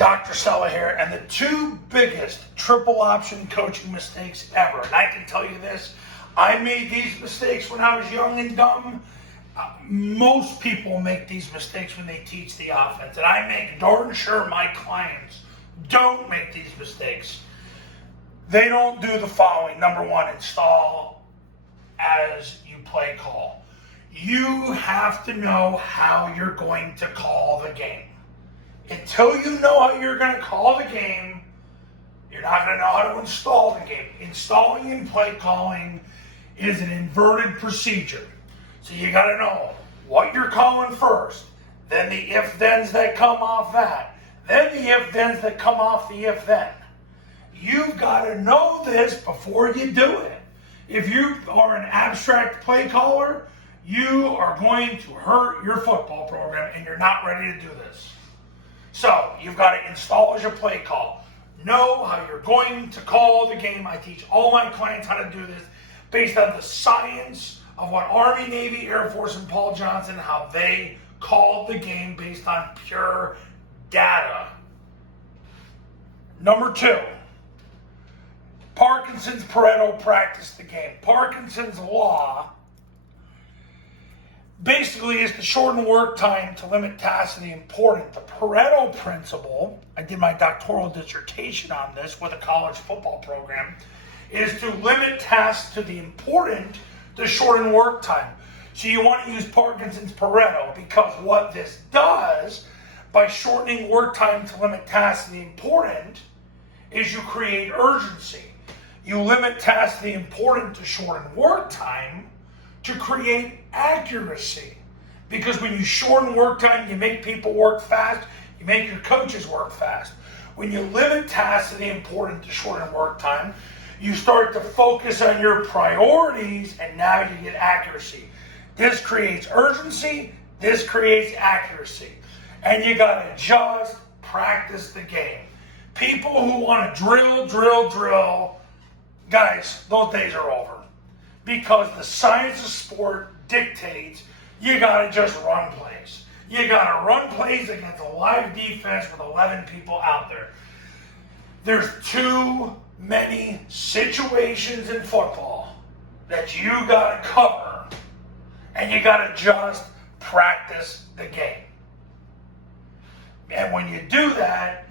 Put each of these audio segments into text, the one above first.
Dr. Sella here, and the two biggest triple option coaching mistakes ever. And I can tell you this, I made these mistakes when I was young and dumb. Most people make these mistakes when they teach the offense, and I make darn sure my clients don't make these mistakes. They don't do the following. Number one, install as you play call. You have to know how you're going to call the game. Until you know how you're going to call the game, you're not going to know how to install the game. Installing and play calling is an inverted procedure. So you got to know what you're calling first, then the if-thens that come off that, then the if-thens that come off the if-then. You've got to know this before you do it. If you are an abstract play caller, you are going to hurt your football program, and you're not ready to do this. So you've got to install as your play call. Know how you're going to call the game. I teach all my clients how to do this based on the science of what Army, Navy, Air Force, and Paul Johnson, how they called the game based on pure data. Number two, Parkinsons Pareto practice the game. Parkinson's law basically is to shorten work time to limit tasks to the important. The Pareto principle, I did my doctoral dissertation on this with a college football program, is to limit tasks to the important to shorten work time. So you want to use Parkinson's Pareto because what this does, by shortening work time to limit tasks to the important, is you create urgency. You limit tasks to the important to shorten work time to create accuracy. Because when you shorten work time, you make people work fast, you make your coaches work fast. When you limit tasks to the important to shorten work time, you start to focus on your priorities, and now you get accuracy. This creates urgency, this creates accuracy. And you gotta just practice the game. People who want to drill, guys, those days are over. Because the science of sport dictates you gotta just run plays. You gotta run plays against a live defense with 11 people out there. There's too many situations in football that you gotta cover, and you gotta just practice the game. And when you do that,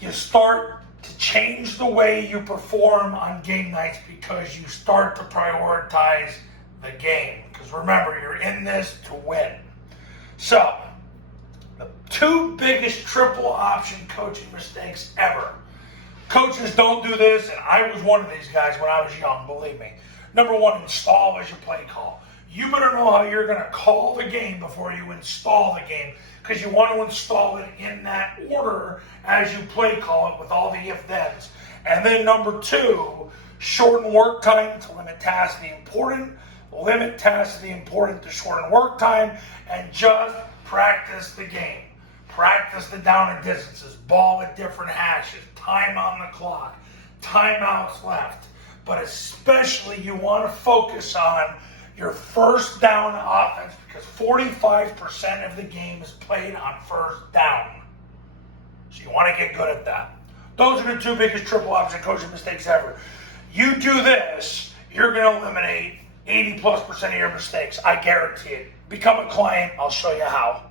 you start to change the way you perform on game nights because you start to prioritize the game. Because remember, you're in this to win. So, the two biggest triple option coaching mistakes ever. Coaches don't do this, and I was one of these guys when I was young, believe me. Number one, install as your play call. You better know how you're going to call the game before you install the game, because you want to install it in that order as you play call it with all the if-thens. And then number two, shorten work time to limit tasks to the important, limit tasks to the important to shorten work time, and just practice the game. Practice the down and distances, ball at different hashes, time on the clock, timeouts left. But especially you want to focus on your first down offense, because 45% of the game is played on first down. So you want to get good at that. Those are the two biggest triple option coaching mistakes ever. You do this, you're going to eliminate 80+% of your mistakes. I guarantee it. Become a client, I'll show you how.